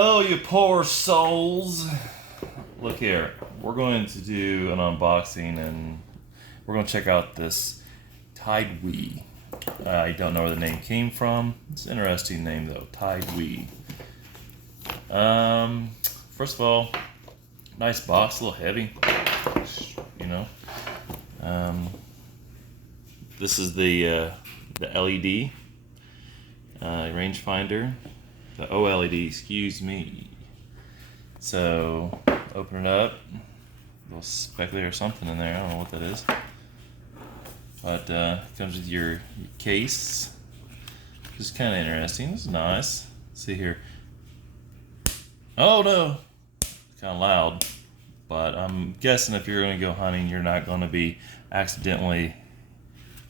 Hello, you poor souls. Look here. We're going to do an unboxing and we're going to check out this TideWe. I don't know where the name came from. It's an interesting name though, TideWe. First of all, nice box, a little heavy, you know. This is the LED rangefinder. The OLED, excuse me. So, open it up. A little speckly or something in there. I don't know what that is. But it comes with your case, which is kind of interesting. This is nice. Let's see here. Oh no! Kind of loud. But I'm guessing if you're going to go hunting, you're not going to be accidentally,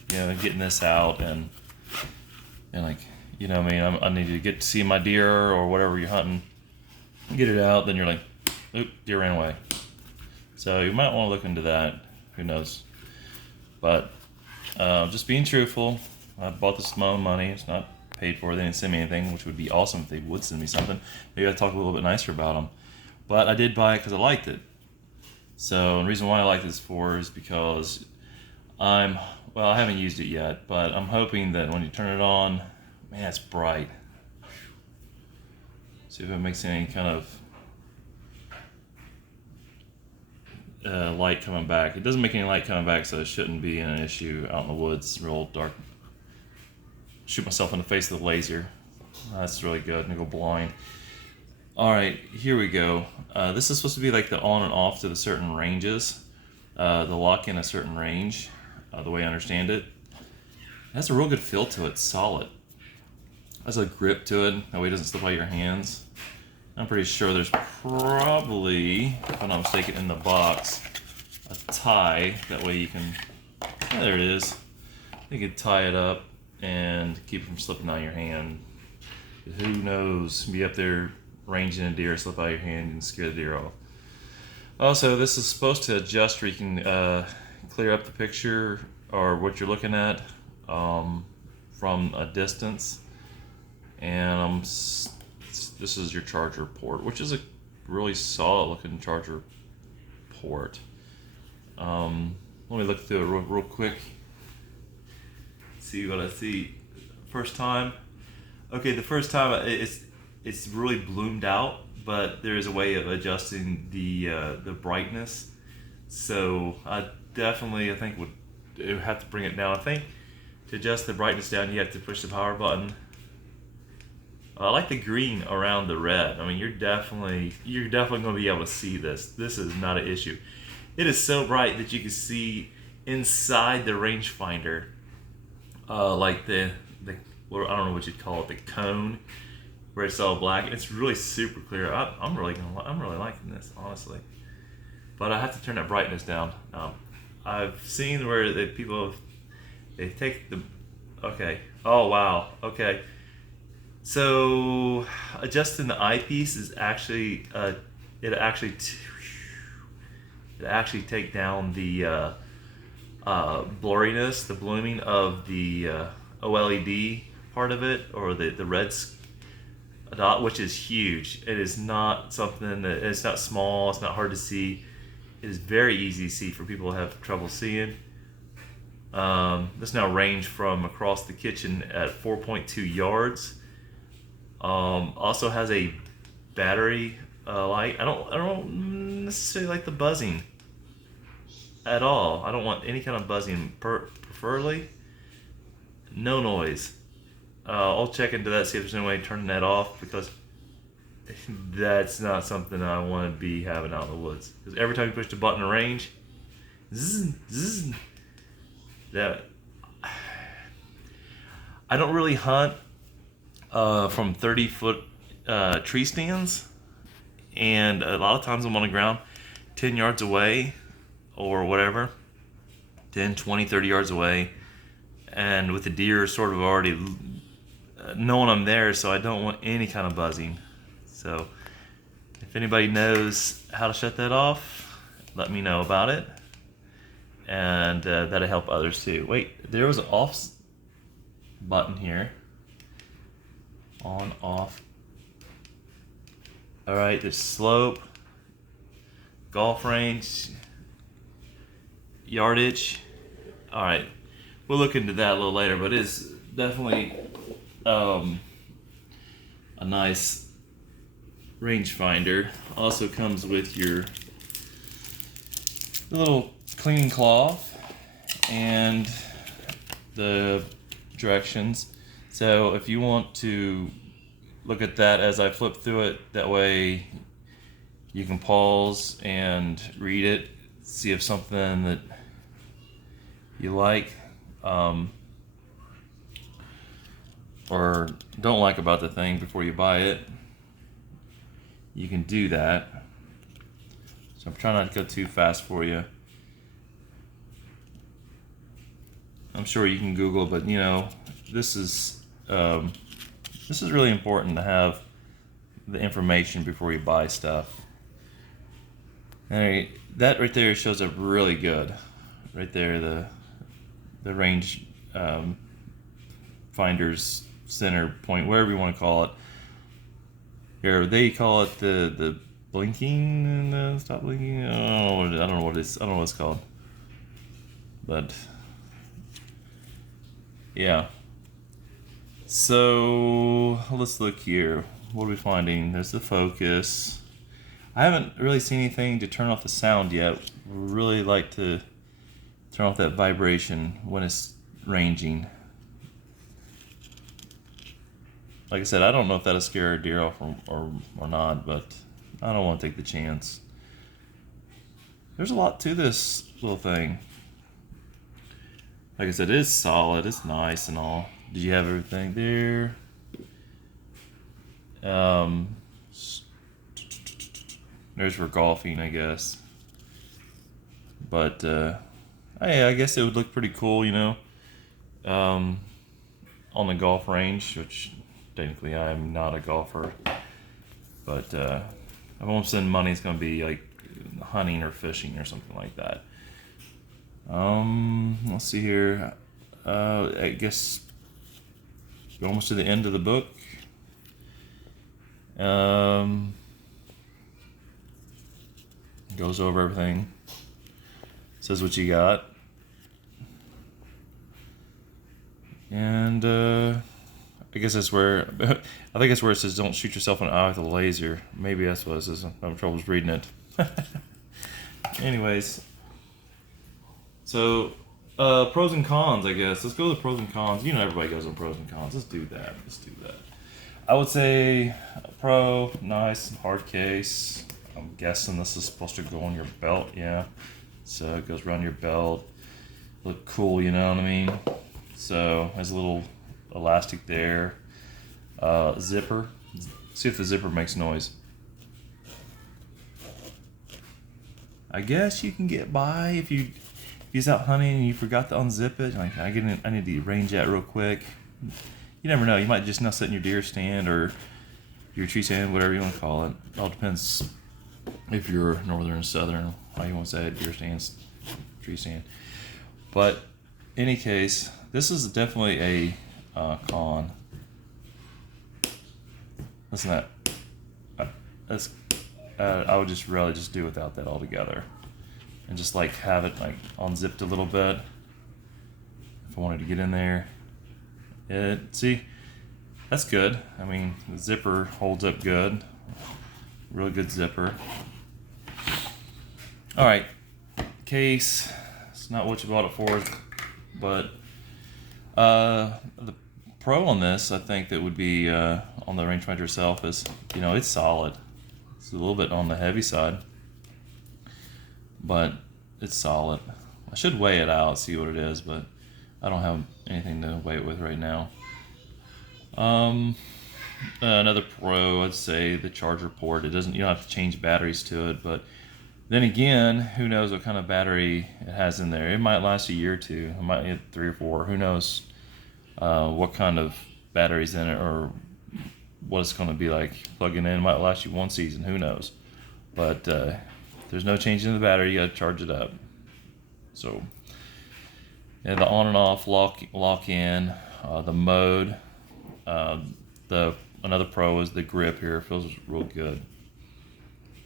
getting this out and like. You know what I mean? I need to get to see my deer or whatever you're hunting. Get it out, then you're like, oop, deer ran away. So you might want to look into that. Who knows? But just being truthful, I bought this with my own money. It's not paid for. They didn't send me anything, which would be awesome if they would send me something. Maybe I'd talk a little bit nicer about them. But I did buy it because I liked it. So the reason why I like this for is because I haven't used it yet, but I'm hoping that when you turn it on, man, it's bright. See if it makes any kind of light coming back. It doesn't make any light coming back, so it shouldn't be an issue out in the woods. It's real dark. Shoot myself in the face with a laser. That's really good. I'm gonna go blind. All right, here we go. This is supposed to be like the on and off to the certain ranges. The lock in a certain range, the way I understand it. It has a real good feel to it. It's solid. Has a grip to it, that way it doesn't slip out of your hands. I'm pretty sure there's probably, if I'm not mistaken, in the box, a tie. That way you can, there it is. You can tie it up and keep it from slipping out of your hand. Who knows, be up there ranging a deer, slip out of your hand and scare the deer off. Also, this is supposed to adjust where you can clear up the picture or what you're looking at from a distance. And this is your charger port, which is a really solid looking charger port. Let me look through it real quick. See what I see. First time. Okay, the first time it's really bloomed out, but there is a way of adjusting the brightness. So I think would have to bring it down. I think to adjust the brightness down, you have to push the power button. I like the green around the red. I mean, you're definitely going to be able to see this. This is not an issue. It is so bright that you can see inside the rangefinder, like the I don't know what you'd call it, the cone, where it's all black. It's really super clear. I'm really liking this, honestly. But I have to turn that brightness down. I've seen where they take the okay. Oh wow. Okay. So adjusting the eyepiece is actually it actually take down the blurriness, the blooming of the OLED part of it, or the red dot, which is huge. It is not something that it's not small. It's not hard to see. It is very easy to see for people who have trouble seeing. This now range from across the kitchen at 4.2 yards. Also has a battery light. I don't necessarily like the buzzing at all. I don't want any kind of buzzing. Preferably no noise. I'll check into that, see if there's any way of turning that off, because that's not something I want to be having out in the woods. Because every time you push the button to range, zzz, zzz, that I don't really hunt from 30-foot tree stands, and a lot of times I'm on the ground 10 yards away or whatever, 10, 20, 30 yards away, and with the deer sort of already knowing I'm there, so I don't want any kind of buzzing. So if anybody knows how to shut that off, let me know about it, and that'll help others too. Wait, there was an off button here. On, off. All right, there's slope, golf range, yardage. All right, we'll look into that a little later, but it's definitely a nice rangefinder. Also comes with your little cleaning cloth and the directions. So if you want to look at that as I flip through it, that way you can pause and read it, see if something that you like or don't like about the thing before you buy it. You can do that. So I'm trying not to go too fast for you. I'm sure you can Google, but you know, this is really important to have the information before you buy stuff. Alright, that right there shows up really good. Right there, the range finder's center point, wherever you want to call it. Here they call it the blinking and stop blinking. I don't know what it is. I don't know what it's called. But yeah. So let's look here. What are we finding? There's the focus. I haven't really seen anything to turn off the sound yet. Really like to turn off that vibration when it's ranging. Like I said, I don't know if that'll scare a deer off or not, but I don't want to take the chance. There's a lot to this little thing. Like I said, it's solid, it's nice and all. Did you have everything there? There's for golfing, I guess. But I guess it would look pretty cool, you know, on the golf range, which technically I'm not a golfer. But if I want to spend money, it's going to be like hunting or fishing or something like that. Let's see here. I guess we're almost to the end of the book. Goes over everything. Says what you got. And I guess that's where I think that's where it says don't shoot yourself in the eye with a laser. Maybe that's what it says. I'm having trouble reading it. Anyways, so pros and cons, I guess. Let's go to the pros and cons. You know everybody goes on pros and cons. Let's do that. I would say pro, nice, hard case. I'm guessing this is supposed to go on your belt, yeah. So it goes around your belt. Look cool, you know what I mean? So has a little elastic there. Zipper. See if the zipper makes noise. I guess you can get by if you're out hunting and you forgot to unzip it. Like I need to range that real quick. You never know. You might just not sit in your deer stand or your tree stand, whatever you want to call it. It all depends if you're northern, southern, how you want to say it, deer stand, tree stand. But in any case, this is definitely a con. Listen to that. I would just really just do without that altogether, and just like have it like unzipped a little bit if I wanted to get in there. See, that's good. I mean, the zipper holds up good. Really good zipper. All right, case. It's not what you bought it for, but the pro on this, I think that would be on the rangefinder itself is, you know, it's solid. It's a little bit on the heavy side, but it's solid. I should weigh it out, see what it is, but I don't have anything to weigh it with right now. Another pro, I'd say the charger port. You don't have to change batteries to it, but then again, who knows what kind of battery it has in there. It might last a year or two. It might get 3 or 4. Who knows what kind of batteries in it or what it's going to be like. Plugging in, it might last you 1 season. Who knows? But there's no change in the battery. You got to charge it up. So, and the on and off lock in, the mode. Another pro is the grip here. It feels real good.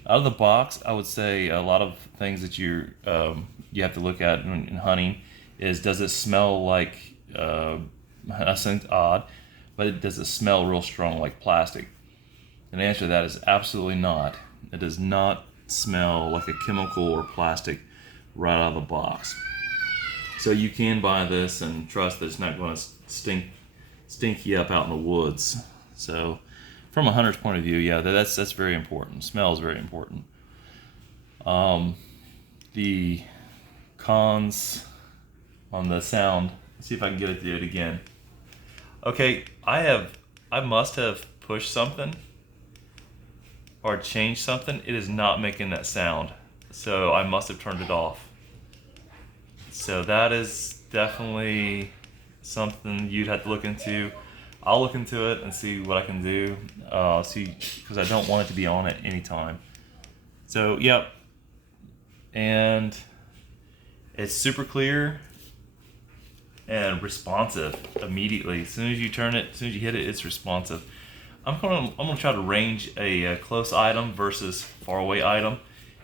Out of the box, I would say a lot of things that you have to look at in hunting is, does it smell like, I think odd, but does it smell real strong like plastic? And the answer to that is absolutely not. It does not smell like a chemical or plastic right out of the box. So you can buy this and trust that it's not going to stink you up out in the woods. So from a hunter's point of view, yeah, that's very important. Smell is very important. The cons on the sound. Let's see if I can get it to do it again. Okay, I must have pushed something or changed something. It is not making that sound, so I must have turned it off. So that is definitely something you'd have to look into. I'll look into it and see what I can do. Because I don't want it to be on at any time. So yep, and it's super clear and responsive immediately. As soon as you turn it, as soon as you hit it, it's responsive. I'm gonna try to range a close item versus far away item,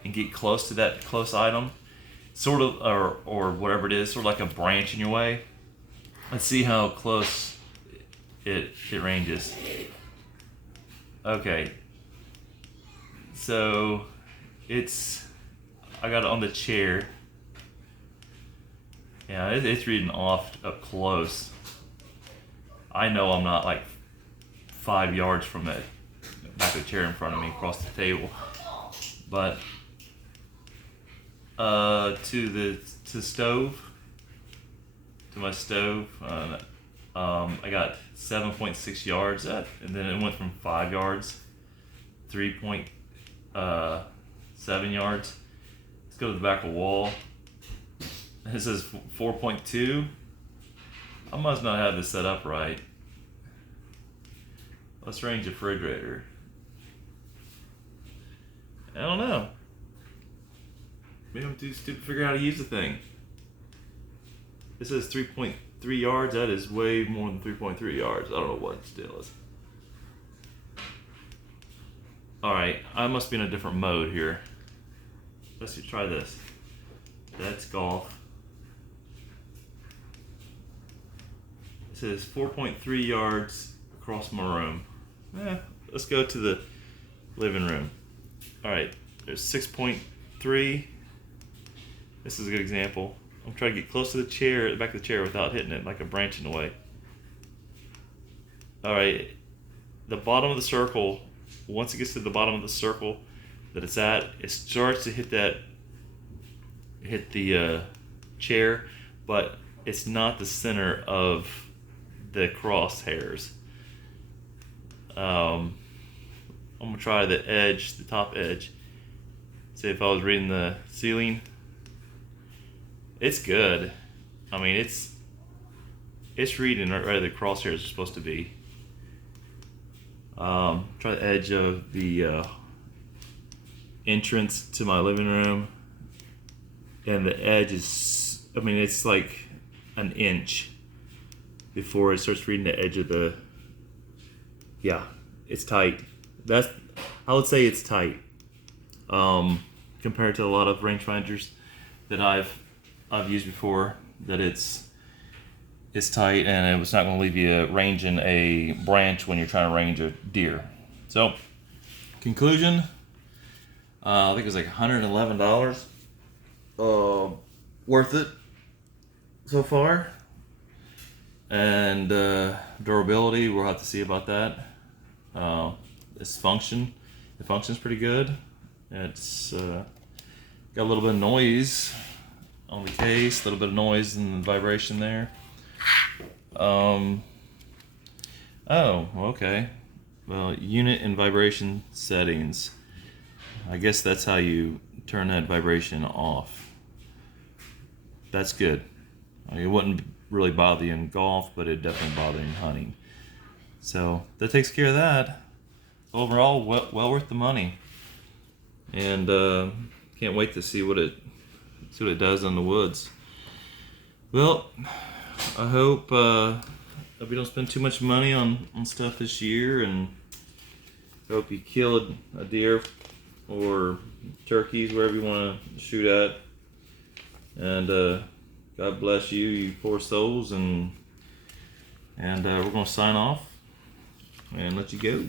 and get close to that close item, sort of, or whatever it is, sort of like a branch in your way. Let's see how close it ranges. Okay, so I got it on the chair. Yeah, it's reading off up close. I know I'm not like 5 yards from the back of the chair in front of me across the table, but to the stove, to my stove, I got 7.6 yards, and then it went from 5 yards, 3.7 yards. Let's go to the back of the wall. It says 4.2. I must not have this set up right. Let's range the refrigerator. I don't know. Maybe I'm too stupid to figure out how to use the thing. It says 3.3 yards. That is way more than 3.3 yards. I don't know what its deal is. Alright, I must be in a different mode here. Let's see, try this. That's golf. It says 4.3 yards across my room. Let's go to the living room. Alright, there's 6.3. This is a good example. I'm trying to get close to the chair, the back of the chair, without hitting it like a branch in the way. Alright, the bottom of the circle, once it gets to the bottom of the circle that it's at, it starts to hit the chair, but it's not the center of the crosshairs. I'm gonna try the edge, the top edge. See if I was reading the ceiling. It's good. I mean, it's reading right where the crosshairs are supposed to be. Try the edge of the entrance to my living room, and the edge is, I mean, it's like an inch before it starts reading the edge of the, yeah, it's tight. I would say it's tight, compared to a lot of rangefinders that I've used before, that it's tight, and it's not going to leave you ranging a branch when you're trying to range a deer. So, conclusion, I think it was like $111. Worth it so far. And durability, we'll have to see about that. The function's pretty good. It's got a little bit of noise on the case, a little bit of noise and vibration there. Oh, okay. Well, unit and vibration settings. I guess that's how you turn that vibration off. That's good. I mean, it wouldn't really bother you in golf, but it definitely bother you in hunting. So that takes care of that. Overall, well worth the money. And can't wait to see what it does in the woods. Well, I hope we don't spend too much money on stuff this year, and I hope you killed a deer or turkeys, wherever you want to shoot at. And God bless you, you poor souls, and we're gonna sign off and let you go.